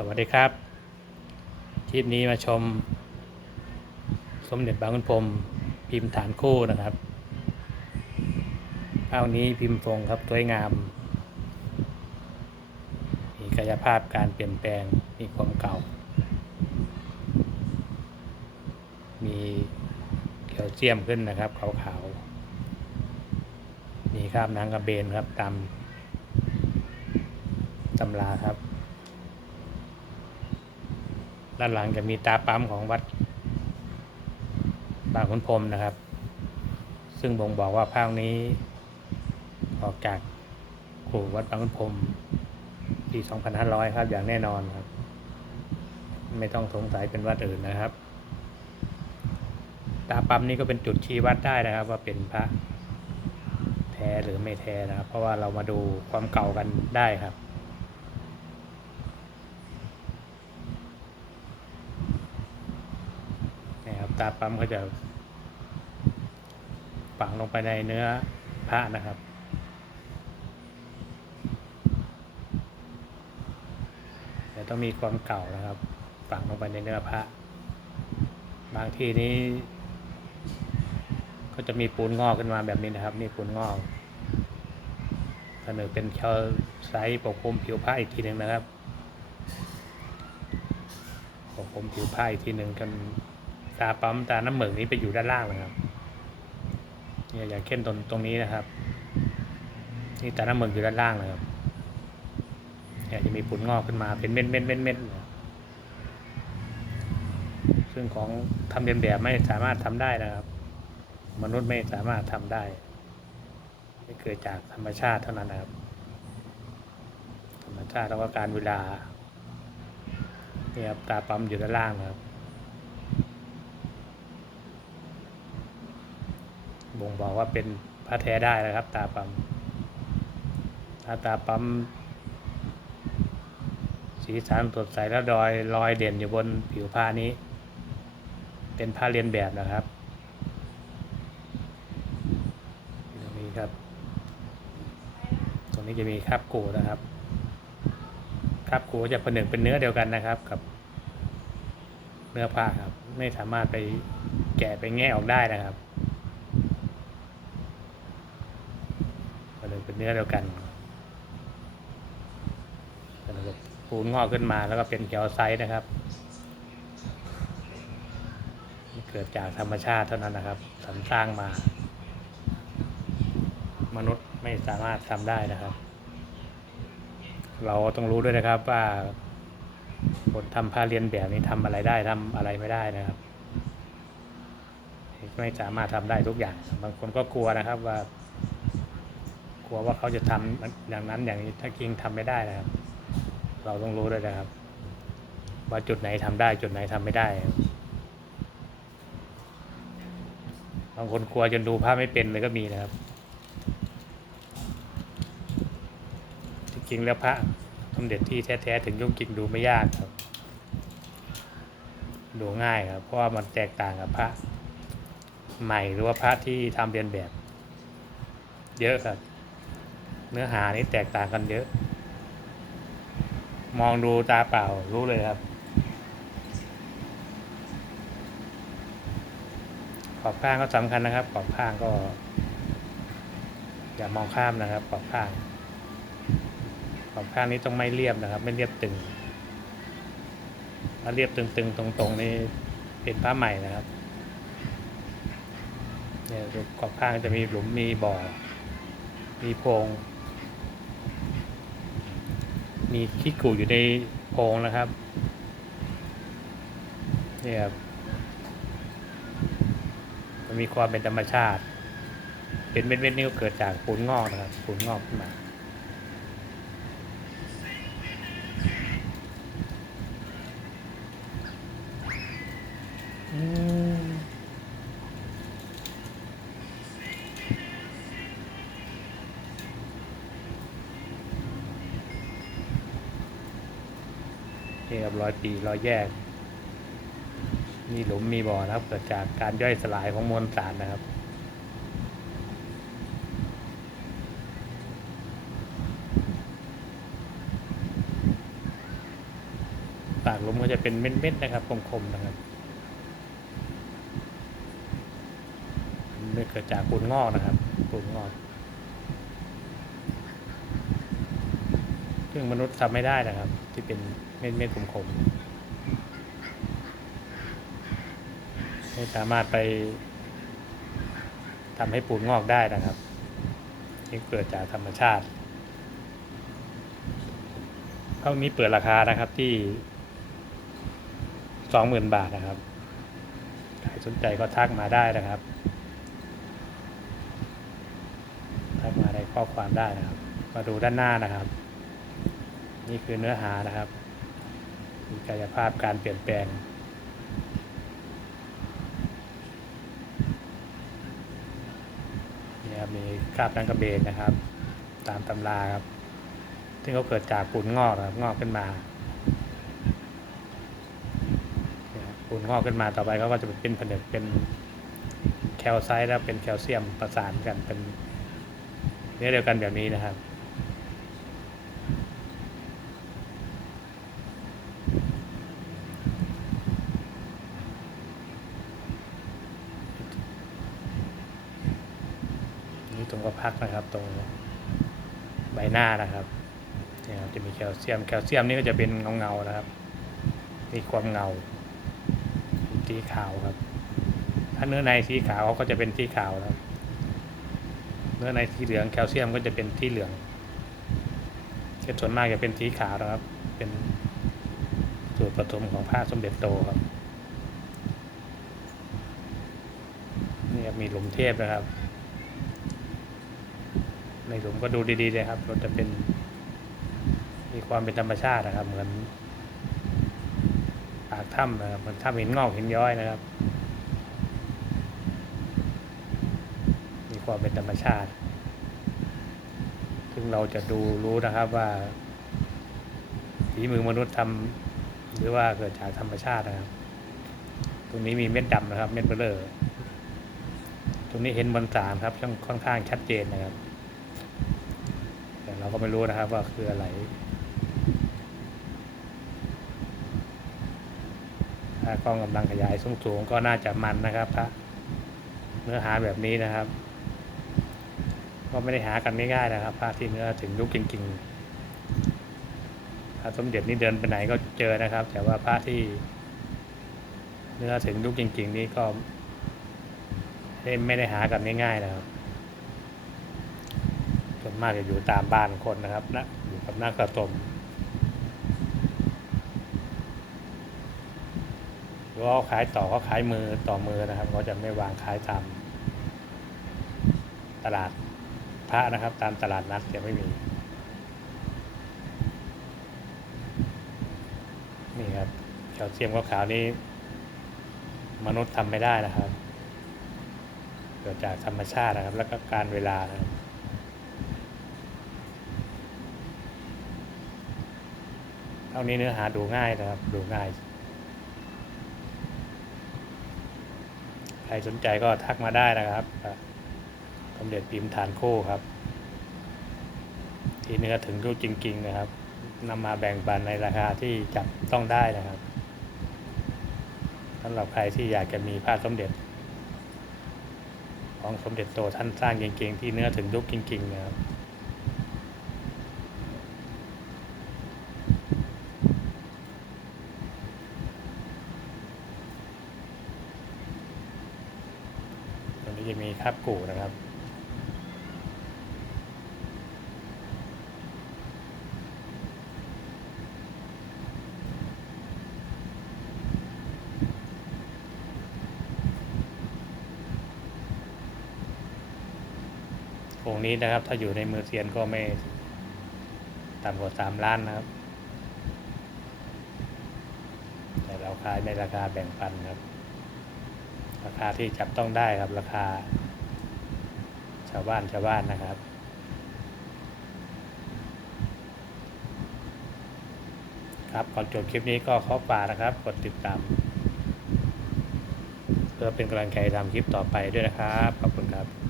สวัสดีครับคลิปนี้มาชม สมเด็จบางขุนพรมพิมพ์ฐานคู่นะครับภานี้พิมพ์ทรงครับสวยงาม มีกายภาพการเปลี่ยนแปลงมีความเก่า มีเขียวเจียมขึ้นนะครับขาวๆมีคราบนังกระเบนครับตามตำราครับ ด้านหลังจะมีตาปั๊มของวัดบางขุนพรมนะครับ ซึ่งบ่งบอกว่าภาคนี้ ออกจากขู่วัดบางขุนพรมปี 2500 ครับ อย่างแน่นอนครับ ไม่ต้องสงสัยเป็นวัดอื่นนะครับ ตาปั๊มนี้ก็เป็นจุดชี้วัดได้นะครับ ว่าเป็นพระแท้หรือไม่แท้นะครับ เพราะว่าเรามาดูความเก่ากันได้ครับ นะครับ ตาปั๊มก็จะฝังลงไปในเนื้อพระนะครับ แต่ต้องมีความเก่านะครับฝังลงไปในเนื้อพระ บางที่นี้ ก็จะมีปูนงอกขึ้นมาแบบนี้นะครับ นี่ปูนงอกเสนอเป็นเคลไซส์ปกคลุมผิวผ้าอีกทีหนึ่งนะครับปกคลุมผิวผ้าอีกทีหนึ่งกัน ตาปั๊มตาน้ำเหมืองนี้ไปอยู่ด้านล่างนะครับเนี่ยอย่างเช่นตรงตรงนี้นะครับ นี่ตาน้ำเหมืองอยู่ด้านล่างนะครับเนี่ยจะมีปุ่นงอกขึ้นมาเป็นเม็ดเม็ดเม็ดเม็ดซึ่งของทำเรียนแบบไม่สามารถทำได้นะครับ มนุษย์ไม่สามารถทำได้ไม่เกิดจากธรรมชาติเท่านั้นนะครับ ธรรมชาติแล้วก็การเวลาเนี่ยครับตาปั๊มอยู่ด้านล่างนะครับ บ่งบอกว่าเป็นพระแท้ได้นะครับ ตาปั๊มถ้าตาปั๊มสีสันสดใสแล้วดอยรอยเด่นอยู่บนผิวผ้านี้ เป็นผ้าเรียนแบบนะครับตรงนี้ครับ ตรงนี้จะมีคราบกูนะครับคราบกูจะผนึกเป็นเนื้อเดียวกันนะครับกับเนื้อผ้าครับ ไม่สามารถไปแกะไปแงะออกได้นะครับ มัน เนื้อเดียวกันปูนงอกขึ้นมาแล้วก็เป็นแกวไซต์นะครับเกิดจากธรรมชาติเท่านั้นนะครับสรรสร้างมา มนุษย์ไม่สามารถทำได้นะครับ เราต้องรู้ด้วยนะครับว่าคนทำผ้าเรียนแบบนี้ทำอะไรได้ทำอะไรไม่ได้นะครับ ไม่สามารถทำได้ทุกอย่าง บางคนก็กลัวนะครับว่า กลัวว่าเขาจะทำอย่างนั้นอย่างนี้ถ้าจริงทำไม่ได้นะครับ เราต้องรู้ด้วยนะครับ ว่าจุดไหนทำได้จุดไหนทำไม่ได้บางคนกลัวจนดูภาพไม่เป็นเลยก็มีนะครับจริงๆแล้วพระสมเด็จที่แท้ๆถึงยุ่งจริงดูไม่ยากครับ ดูง่ายครับ เพราะว่ามันแตกต่างกับพระใหม่หรือว่าพระที่ทำเรียนแบบ เยอะครับ เนื้อหานี่แตกต่างกันเยอะ มองดูตาเปล่ารู้เลยครับ ขอบข้างก็สำคัญนะครับ ขอบข้างก็ อย่ามองข้ามนะครับ ขอบข้าง ขอบข้างนี้ต้องไม่เรียบนะครับ ไม่เรียบตึงถ้าเรียบตึงๆ ตรงๆนี่เป็นผ้าใหม่นะครับเนี่ยขอบข้างจะมีหลุมมีบ่อ มีโพรง มีขี้กูอยู่ในโพรงนะครับนี่ครับมันมีความเป็นธรรมชาติ เป็นเม็ดๆนี่ก็เกิดจากปูนงอกนะครับปูนงอกขึ้นมา นี่ครับรอยปีรอยแยก มีหลุมมีบ่อนะครับ เกิดจากการย่อยสลายของมวลสารนะครับปากหลุมก็จะเป็นเม็ดๆนะครับคมๆนะครับนี่เกิดจากปูนงอกนะครับปูนงอก ซึ่งมนุษย์ทำไม่ได้นะครับ ที่เป็นเม็ดๆคมๆไม่สามารถไปทำให้ปูนงอกได้นะครับนี่เกิดจากธรรมชาติเท่านี้เปิดราคานะครับที่สองหมื่นบาทนะครับใครสนใจก็ทักมาได้นะครับ ทักมาในข้อความได้นะครับ มาดูด้านหน้านะครับ นี่คือเนื้อหานะครับมีกายภาพการเปลี่ยนแปลง นี่ครับมีคราบนังกระเบนนะครับ ตามตำราครับ ซึ่งเขาเกิดจากปูนงอกนะครับงอกขึ้นมาปูนงอกขึ้นมาต่อไปเขาก็จะเป็นผนึกเป็นแคลไซต์แล้วเป็นแคลเซียมประสานกันเป็นเนื้อเดียวกันแบบนี้นะครับ นี่ตรงกระ พักนะครับ ตรงใบหน้านะครับนี่ครับจะมีแคลเซียม แคลเซียมนี่ก็จะเป็นเงาเงานะครับ มีความเงาสีขาวครับ ถ้าเนื้อในสีขาวเขาก็จะเป็นสีขาวนะครับ เนื้อในสีเหลืองแคลเซียมก็จะเป็นสีเหลืองแต่ส่วนมากจะเป็นสีขาวนะครับ เป็นส่วนผสมของผ้าสมเด็จโตครับนี่ครับมีหลุมเทพนะครับ ในหลุมก็ดูดีๆเลยครับรถจะเป็น มีความเป็นธรรมชาตินะครับ เหมือนปากถ้ำนะครับเหมือนถ้ำหินงอกหินย้อยนะครับ มีความเป็นธรรมชาติ ซึ่งเราจะดูรู้นะครับว่าฝีมือมนุษย์ทำหรือว่าเกิดจากธรรมชาตินะครับ ตรงนี้มีเม็ดดำนะครับ เม็ดเบลเลอร์ตรงนี้เห็นบนสามครับช่องค่อนข้างชัดเจนนะครับ เราก็ไม่รู้นะครับว่าคืออะไรถ้ากล้องกำลังขยายสูงๆก็น่าจะมันนะครับถ้าเนื้อหาแบบนี้นะครับ ก็ไม่ได้หากันง่ายๆนะครับพระที่เนื้อถึงยุคจริงๆพระสมเด็จนี่เดินไปไหนก็เจอนะครับ แต่ว่าพระที่ เนื้อถึงยุคจริง ๆ นี่ก็ไม่ได้หากันง่ายๆนะครับ ส่วนมากจะอยู่ตามบ้านคนนะครับนะอยู่กับนักสะสมหรือว่าขายต่อเขาขายมือต่อมือนะครับเขาจะไม่วางขายตามตลาดพระนะครับ ตามตลาดนัดจะไม่มี นี่ครับแคลเซียมขาวๆนี้ มนุษย์ทำไม่ได้นะครับ เกิดจากธรรมชาตินะครับ แล้วก็การเวลานะครับ ท่านี้เนื้อหาดูง่ายนะครับ ดูง่าย ใครสนใจก็ทักมาได้นะครับสมเด็จพิมพ์ฐานโคู่ครับ ที่เนื้อถึงรูปจริง ๆ นะครับนำมาแบ่งปันในราคาที่จับต้องได้นะครับสำหรับใครที่อยากจะมีผ้าสมเด็จ ของสมเด็จโตท่านสร้างจริงๆ ที่เนื้อถึงยุคจริงๆนะครับ ตรงนี้จะมี คาบกูนะครับ องค์นี้นะครับ ถ้าอยู่ในมือเซียนก็ไม่ต่ำกว่าสามล้านนะครับ แต่เราขายในราคาแบ่งปันครับ ราคาที่จับต้องได้ครับราคา ชาวบ้านชาวบ้านนะครับ ครับก่อนจบคลิปนี้ก็ขอฝากนะครับ กดติดตามเพื่อเป็นกำลังใจทำคลิปต่อไปด้วยนะครับ ขอบคุณครับ